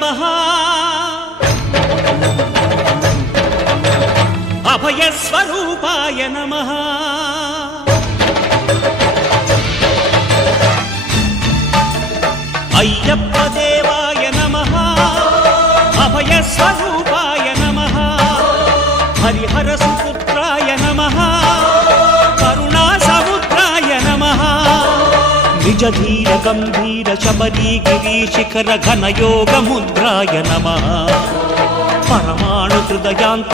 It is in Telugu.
నమః అభయస్వరూపాయ నమః అయ్యప్ప దేవాయ నమః అభయస్వరూపాయ నమః హరిహర సుపుత్రాయ నమః కరుణా సముద్రాయ నమః నిజ ధీర గంభీర శబరీ గిరీశిఖర ఘనయోగ ముద్రాయ నమః పరమాణు హృదయాంత